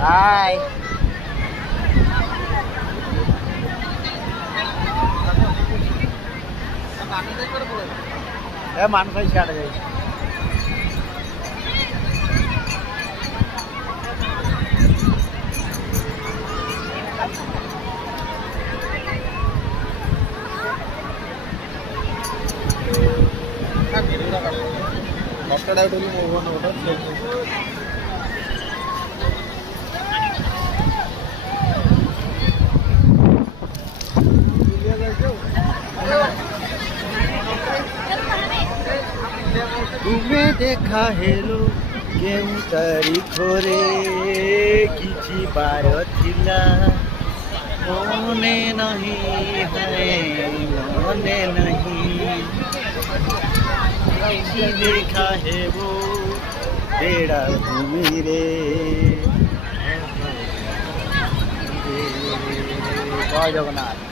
हाय माणूस शाळा जायची तुम्हें देखा हेलो केउ तारीखरे किछि बार थिला मने नहीं है मने नहीं किछि देखा है वो तेरा भूमि रे जय जगन्नाथ।